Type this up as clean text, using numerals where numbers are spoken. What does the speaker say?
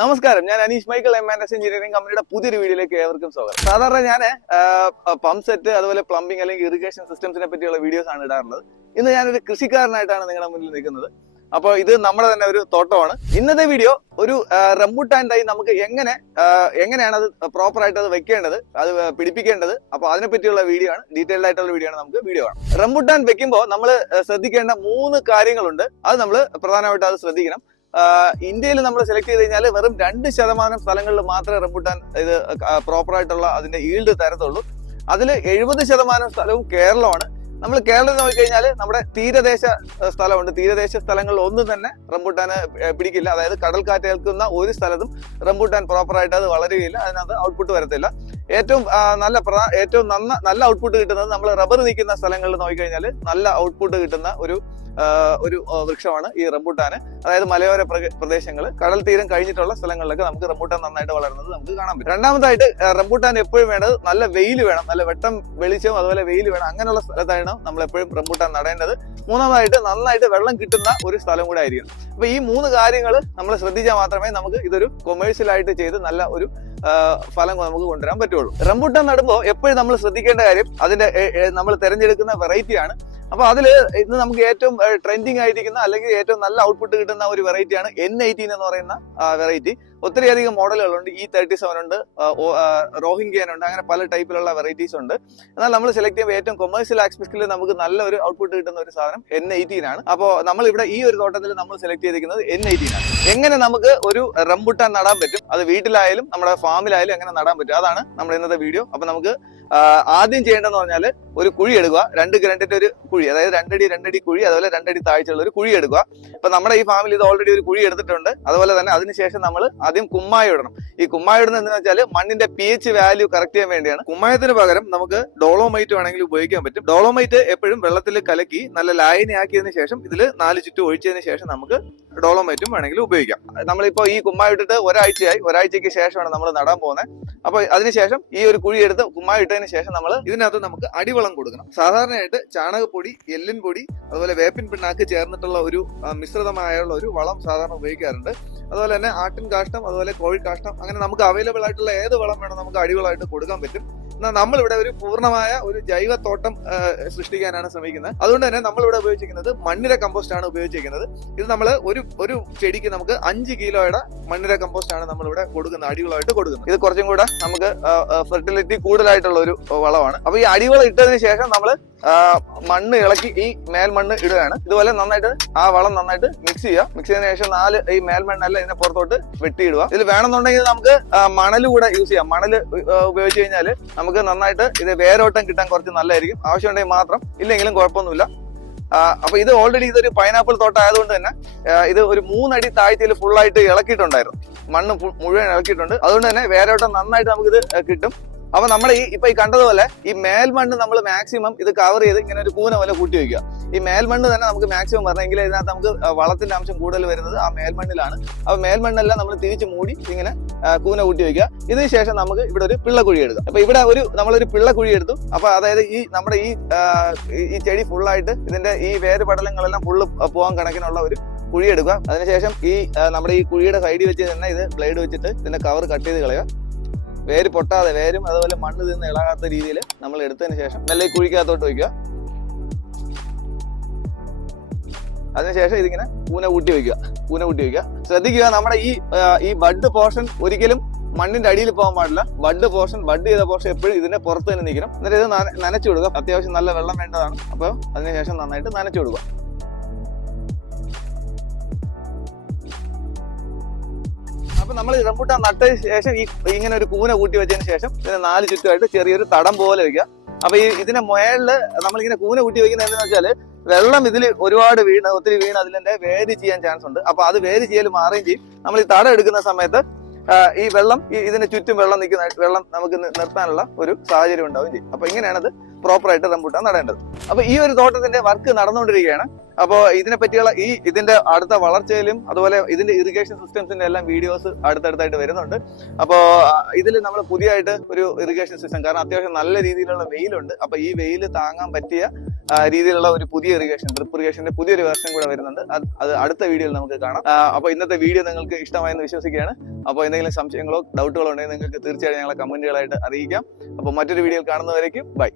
നമസ്കാരം, ഞാൻ Aneesh Michael M&S engineering കമ്പനിയുടെ പുതിയൊരു വീഡിയോയിലേക്ക് ഏവർക്കും സ്വാഗതം. സാധാരണ ഞാൻ പമ്പ് സെറ്റ് അതുപോലെ പ്ലംബിംഗ് അല്ലെങ്കിൽ ഇറിഗേഷൻ സിസ്റ്റംസിനെ പറ്റിയുള്ള വീഡിയോസ് ആണ് ഇടാറുള്ളത്. ഇന്ന് ഞാനൊരു കൃഷിക്കാരനായിട്ടാണ് നിങ്ങളുടെ മുന്നിൽ നിൽക്കുന്നത്. അപ്പോൾ ഇത് നമ്മുടെ തന്നെ ഒരു തോട്ടമാണ്. ഇന്നത്തെ വീഡിയോ ഒരു റംബുട്ടാൻ തൈ നമുക്ക് എങ്ങനെയാണ് അത് പ്രോപ്പർ ആയിട്ട് അത് വെക്കേണ്ടത്, അത് പിടിപ്പിക്കേണ്ടത്, അപ്പൊ അതിനെ പറ്റിയുള്ള വീഡിയോ ആണ്. ഡീറ്റെയിൽഡ് ആയിട്ടുള്ള വീഡിയോ ആണ്. നമുക്ക് വീഡിയോ കാണാം. റംബുട്ടാൻ വെക്കുമ്പോൾ നമ്മൾ ശ്രദ്ധിക്കേണ്ട 3 കാര്യങ്ങളുണ്ട്. അത് നമ്മൾ പ്രധാനമായിട്ട് അത് ശ്രദ്ധിക്കണം. ഇന്ത്യയിൽ നമ്മൾ സെലക്ട് ചെയ്ത് കഴിഞ്ഞാൽ വെറും 2% സ്ഥലങ്ങളിൽ മാത്രമേ റംബുട്ടാൻ ഇത് പ്രോപ്പർ ആയിട്ടുള്ള അതിന്റെ ഈൽഡ് തരത്തുള്ളൂ. അതിൽ 70% സ്ഥലവും കേരളമാണ്. നമ്മൾ കേരളത്തിൽ നോക്കിക്കഴിഞ്ഞാൽ നമ്മുടെ തീരദേശ സ്ഥലമുണ്ട്. തീരദേശ സ്ഥലങ്ങളിൽ ഒന്നും തന്നെ റംബുട്ടാന് പിടിക്കില്ല. അതായത് കടൽക്കാറ്റ് ഏൽക്കുന്ന ഒരു സ്ഥലത്തും റംബുട്ടാൻ പ്രോപ്പർ ആയിട്ട് അത് വളരുകയില്ല, അതിനകത്ത് ഔട്ട്പുട്ട് വരത്തില്ല. ഏറ്റവും നല്ല ഔട്ട്പുട്ട് കിട്ടുന്നത് നമ്മൾ റബ്ബർ നിൽക്കുന്ന സ്ഥലങ്ങളിൽ നോക്കിക്കഴിഞ്ഞാൽ നല്ല ഔട്ട്പുട്ട് കിട്ടുന്ന ഒരു വൃക്ഷമാണ് ഈ റംബുട്ടാന്. അതായത് മലയോര പ്രദേശങ്ങൾ, കടൽ തീരം കഴിഞ്ഞിട്ടുള്ള സ്ഥലങ്ങളിലൊക്കെ നമുക്ക് റംബുട്ടാൻ നന്നായിട്ട് വളരുന്നത് നമുക്ക് കാണാൻ പറ്റും. രണ്ടാമതായിട്ട് റംബുട്ടാൻ എപ്പോഴും വേണ്ടത് നല്ല വെയിൽ വേണം, നല്ല വെട്ടം വെളിച്ചവും അതുപോലെ വെയിൽ വേണം. അങ്ങനെയുള്ള സ്ഥലത്താണ് നമ്മൾ എപ്പോഴും റംബുട്ടാൻ നടേണ്ടത്. മൂന്നാമതായിട്ട് നന്നായിട്ട് വെള്ളം കിട്ടുന്ന ഒരു സ്ഥലം കൂടെ ആയിരിക്കണം. അപ്പൊ ഈ 3 കാര്യങ്ങൾ നമ്മൾ ശ്രദ്ധിച്ചാൽ മാത്രമേ നമുക്ക് ഇതൊരു കൊമേഴ്സ്യൽ ആയിട്ട് ചെയ്ത് നല്ല ഒരു ഫലം നമുക്ക് കൊണ്ടുവരാൻ പറ്റുള്ളൂ. റംബുട്ടാൻ നടുമ്പോൾ എപ്പോഴും നമ്മൾ ശ്രദ്ധിക്കേണ്ട കാര്യം അതിന്റെ നമ്മൾ തിരഞ്ഞെടുക്കുന്ന വെറൈറ്റിയാണ്. അപ്പൊ അതില് ഇന്ന് നമുക്ക് ഏറ്റവും ട്രെൻഡിങ് ആയിരിക്കുന്ന അല്ലെങ്കിൽ ഏറ്റവും നല്ല ഔട്ട്പുട്ട് കിട്ടുന്ന ഒരു വെറൈറ്റിയാണ് N18 എന്ന് പറയുന്ന വെറൈറ്റി. ഒത്തിരിയധികം മോഡലുകളുണ്ട്. E37 ഉണ്ട്, റോഹിംഗ്യൻ ഉണ്ട്, അങ്ങനെ പല ടൈപ്പിലുള്ള വെറൈറ്റീസ് ഉണ്ട്. എന്നാൽ നമ്മൾ സെലക്ട് ചെയ്യുമ്പോൾ ഏറ്റവും കൊമേഴ്സ്യൽ ആസ്പെക്റ്റിൽ നമുക്ക് നല്ലൊരു ഔട്ട്പുട്ട് കിട്ടുന്ന ഒരു സാധനം N18 ആണ്. അപ്പോൾ നമ്മൾ ഇവിടെ ഈ ഒരു തോട്ടത്തിൽ നമ്മൾ സെലക്ട് ചെയ്തിരിക്കുന്നത് N18 ആണ്. എങ്ങനെ നമുക്ക് ഒരു റംബുട്ടാൻ നടാൻ പറ്റും, അത് വീട്ടിലായാലും നമ്മുടെ ഫാമിലായാലും എങ്ങനെ നടാൻ പറ്റും, അതാണ് നമ്മുടെ ഇന്നത്തെ വീഡിയോ. അപ്പൊ നമുക്ക് ആദ്യം ചെയ്യേണ്ടതെന്ന് പറഞ്ഞാൽ ഒരു കുഴി എടുക്കുക. 2 ഗ്രണ്ടിന്റെ ഒരു കുഴി, അതായത് 2 അടി കുഴി, അതുപോലെ 2 അടി താഴ്ചയുള്ള ഒരു കുഴി എടുക്കുക. ഇപ്പൊ നമ്മുടെ ഈ ഫാമിൽ ഇത് ഓൾറെഡി ഒരു കുഴി എടുത്തിട്ടുണ്ട്. അതുപോലെ തന്നെ അതിനുശേഷം നമ്മൾ ആദ്യം കുമ്മായി ഇടണം. ഈ കുമ്മായി ഇടുന്നത് എന്താണെന്ന് വെച്ചാൽ മണ്ണിന്റെ pH വാല്യൂ കറക്റ്റ് ചെയ്യാൻ വേണ്ടിയാണ്. കുമ്മായത്തിന് പകരം നമുക്ക് ഡോളോമൈറ്റ് വേണമെങ്കിൽ ഉപയോഗിക്കാൻ പറ്റും. ഡോളോമൈറ്റ് എപ്പോഴും വെള്ളത്തിൽ കലക്കി നല്ല ലായനിയാക്കിയതിനു ശേഷം ഇതിൽ 4 ചുറ്റും ഒഴിച്ചതിന് ശേഷം നമുക്ക് ഡോളോമൈറ്റും വേണമെങ്കിൽ ഉപയോഗിക്കാം. നമ്മളിപ്പോ ഈ കുമ്മായി ഇട്ടിട്ട് ഒരാഴ്ചയ്ക്ക് ശേഷമാണ് നമ്മൾ നടാൻ പോകുന്നത്. അപ്പൊ അതിനുശേഷം ഈ ഒരു കുഴി എടുത്ത് കുമ്മായി ഇട്ടതിന് ശേഷം നമ്മൾ ഇതിനകത്ത് നമുക്ക് അടിവളം കൊടുക്കണം. സാധാരണയായിട്ട് ചാണകപ്പൊടി, എല്ലിൻ പൊടി, അതുപോലെ വേപ്പിൻ പിണ്ണാക്ക് ചേർന്നിട്ടുള്ള ഒരു മിശ്രിതമായുള്ള ഒരു വളം സാധാരണ ഉപയോഗിക്കാറുണ്ട്. അതുപോലെ തന്നെ ആട്ടിൻ കാഷ്ടം, അതുപോലെ കോഴിക്കാഷ്ടം, അങ്ങനെ നമുക്ക് അവൈലബിൾ ആയിട്ടുള്ള ഏത് വളം വേണം നമുക്ക് അടിവളമായിട്ട് കൊടുക്കാൻ പറ്റും. എന്നാൽ നമ്മളിവിടെ ഒരു പൂർണ്ണമായ ഒരു ജൈവ തോട്ടം സൃഷ്ടിക്കാനാണ് ശ്രമിക്കുന്നത്. അതുകൊണ്ട് തന്നെ നമ്മളിവിടെ ഉപയോഗിച്ചിരിക്കുന്നത് മണ്ണിര കമ്പോസ്റ്റ് ആണ് ഉപയോഗിച്ചിരിക്കുന്നത്. ഇത് നമ്മൾ ഒരു ചെടിക്ക് നമുക്ക് 5 കിലോയുടെ മണ്ണിര കമ്പോസ്റ്റ് ആണ് നമ്മളിവിടെ കൊടുക്കുന്നത്, അടിവളമായിട്ട് കൊടുക്കുന്നത്. ഇത് കുറച്ചും കൂടെ നമുക്ക് ഫെർട്ടിലിറ്റി കൂടുതലായിട്ടുള്ള ഒരു വളമാണ്. അപ്പൊ ഈ അടിവളം ഇട്ടതിന് ശേഷം നമ്മൾ മണ്ണ് ഇളക്കി ഈ മേൽമണ്ണ് ഇടുകയാണ്. ഇതുപോലെ നന്നായിട്ട് ആ വളം നന്നായിട്ട് മിക്സ് ചെയ്യുക. മിക്സ് ചെയ്തതിനു ശേഷം 4 ഈ മേൽമണ്ണല്ല ഇതിനെ പുറത്തോട്ട് വെട്ടിയിടുക. ഇതിൽ വേണമെന്നുണ്ടെങ്കിൽ നമുക്ക് മണൽ കൂടെ യൂസ് ചെയ്യാം. മണൽ ഉപയോഗിച്ച് കഴിഞ്ഞാൽ നമുക്ക് നന്നായിട്ട് ഇത് വേരോട്ടം കിട്ടാൻ കുറച്ച് നല്ലതായിരിക്കും. ആവശ്യമുണ്ടെങ്കിൽ മാത്രം, ഇല്ലെങ്കിലും കുഴപ്പമൊന്നുമില്ല. അപ്പൊ ഇത് ഓൾറെഡി ഇതൊരു പൈനാപ്പിൾ തോട്ടം ആയതുകൊണ്ട് തന്നെ ഇത് ഒരു 3 അടി താഴ്ചയിൽ ഫുള്ളായിട്ട് ഇളക്കിയിട്ടുണ്ടായിരുന്നു. മണ്ണ് മുഴുവൻ ഇളക്കിയിട്ടുണ്ട്. അതുകൊണ്ട് തന്നെ വേരോട്ടം നന്നായിട്ട് നമുക്കിത് കിട്ടും. അപ്പൊ നമ്മുടെ ഇപ്പൊ ഈ കണ്ടതുപോലെ ഈ മേൽമണ്ണ് നമ്മൾ മാക്സിമം ഇത് കവർ ചെയ്ത് ഇങ്ങനെ ഒരു കൂന പോലെ കൂട്ടി വയ്ക്കുക. ഈ മേൽമണ്ണ് തന്നെ നമുക്ക് മാക്സിമം വരണമെങ്കിൽ ഇതിനകത്ത് നമുക്ക് വളത്തിന്റെ അംശം കൂടുതൽ വരുന്നത് ആ മേൽമണ്ണിലാണ്. അപ്പൊ മേൽമണ്ണെല്ലാം നമ്മൾ തിരിച്ച് മൂടി ഇങ്ങനെ കൂന കൂട്ടി വയ്ക്കുക. ഇതിന് ശേഷം നമുക്ക് ഇവിടെ ഒരു പിള്ളക്കുഴി എടുക്കുക. അപ്പൊ ഇവിടെ നമ്മളൊരു പിള്ളക്കുഴി എടുത്തു. അപ്പൊ അതായത് ഈ നമ്മുടെ ഈ ചെടി ഫുള്ളായിട്ട് ഇതിന്റെ ഈ വേര് പടലങ്ങളെല്ലാം ഫുള്ള് പോകാൻ കണക്കിനുള്ള ഒരു കുഴി എടുക്കുക. അതിനുശേഷം നമ്മുടെ ഈ കുഴിയുടെ സൈഡിൽ വെച്ച് തന്നെ ഇത് ബ്ലേഡ് വെച്ചിട്ട് ഇതിന്റെ കവർ കട്ട് ചെയ്ത് കളയുക. വേര് പൊട്ടാതെ, വേരും അതുപോലെ മണ്ണ് തിന്ന് ഇളകാത്ത രീതിയിൽ നമ്മൾ എടുത്തതിന് ശേഷം നല്ല ഈ കുഴിക്കകത്തോട്ട് വയ്ക്കുക. അതിനുശേഷം ഇതിങ്ങനെ കൂന കൂട്ടി വയ്ക്കുക. ശ്രദ്ധിക്കുക, നമ്മുടെ ഈ ബഡ് പോർഷൻ ഒരിക്കലും മണ്ണിന്റെ അടിയിൽ പോകാൻ പാടില്ല. ബഡ് ചെയ്ത പോർഷൻ എപ്പോഴും ഇതിന്റെ പുറത്ത് തന്നെ നിൽക്കണം. എന്നിട്ട് ഇത് നനച്ചു കൊടുക്കുക. അത്യാവശ്യം നല്ല വെള്ളം വേണ്ടതാണ്. അപ്പോൾ അതിനുശേഷം നന്നായിട്ട് നനച്ചു കൊടുക്കുക. അപ്പൊ നമ്മൾ റംബുട്ടാൻ നട്ടതിന് ശേഷം ഇങ്ങനെ ഒരു കൂന കൂട്ടി വെച്ചതിന് ശേഷം ഇതിന് 4 ചുറ്റുമായിട്ട് ചെറിയൊരു തടം പോലെ വെക്കുക. അപ്പൊ ഇതിന്റെ മുകളില് നമ്മളിങ്ങനെ കൂന കൂട്ടി വെക്കുന്നത് എന്താണെന്ന് വെച്ചാൽ വെള്ളം ഇതിൽ ഒത്തിരി വീണ് അതിന്റെ വേര് ചെയ്യാൻ ചാൻസ് ഉണ്ട്. അപ്പൊ അത് വേര് ചെയ്യൽ മാറുകയും ചെയ്യും. നമ്മൾ ഈ തടം എടുക്കുന്ന സമയത്ത് ഈ വെള്ളം ഇതിന് ചുറ്റും വെള്ളം നമുക്ക് നിർത്താനുള്ള ഒരു സാഹചര്യം ഉണ്ടാവുകയും ചെയ്യും. അപ്പൊ ഇങ്ങനെയാണത് പ്രോപ്പറായിട്ട് റംബുട്ടാൻ നടേണ്ടത്. അപ്പൊ ഈ ഒരു തോട്ടത്തിന്റെ വർക്ക് നടന്നുകൊണ്ടിരിക്കുകയാണ്. അപ്പോൾ ഇതിനെ പറ്റിയുള്ള ഇതിന്റെ അടുത്ത വളർച്ചയിലും അതുപോലെ ഇതിന്റെ ഇറിഗേഷൻ സിസ്റ്റംസിന്റെ എല്ലാം വീഡിയോസ് അടുത്തടുത്തായിട്ട് വരുന്നുണ്ട്. അപ്പോൾ ഇതിൽ നമ്മൾ പുതിയതായിട്ട് ഒരു ഇറിഗേഷൻ സിസ്റ്റം, കാരണം അത്യാവശ്യം നല്ല രീതിയിലുള്ള വെയിലുണ്ട്, അപ്പൊ ഈ വെയിൽ താങ്ങാൻ പറ്റിയ രീതിയിലുള്ള ഒരു പുതിയ ഇറിഗേഷൻ, ഡ്രിപ്പ് ഇറിഗേഷന്റെ പുതിയൊരു വേർഷൻ കൂടെ വരുന്നുണ്ട്. അത് അടുത്ത വീഡിയോയിൽ നമുക്ക് കാണാം. അപ്പോൾ ഇന്നത്തെ വീഡിയോ നിങ്ങൾക്ക് ഇഷ്ടമായെന്ന് വിശ്വസിക്കുകയാണ്. അപ്പോൾ എന്തെങ്കിലും സംശയങ്ങളോ ഡൗട്ടുകളോ ഉണ്ടെങ്കിൽ നിങ്ങൾക്ക് തീർച്ചയായും ഞങ്ങളെ കമന്റുകളായിട്ട് അറിയിക്കാം. അപ്പോൾ മറ്റൊരു വീഡിയോയിൽ കാണുന്നവരേക്കും ബൈ.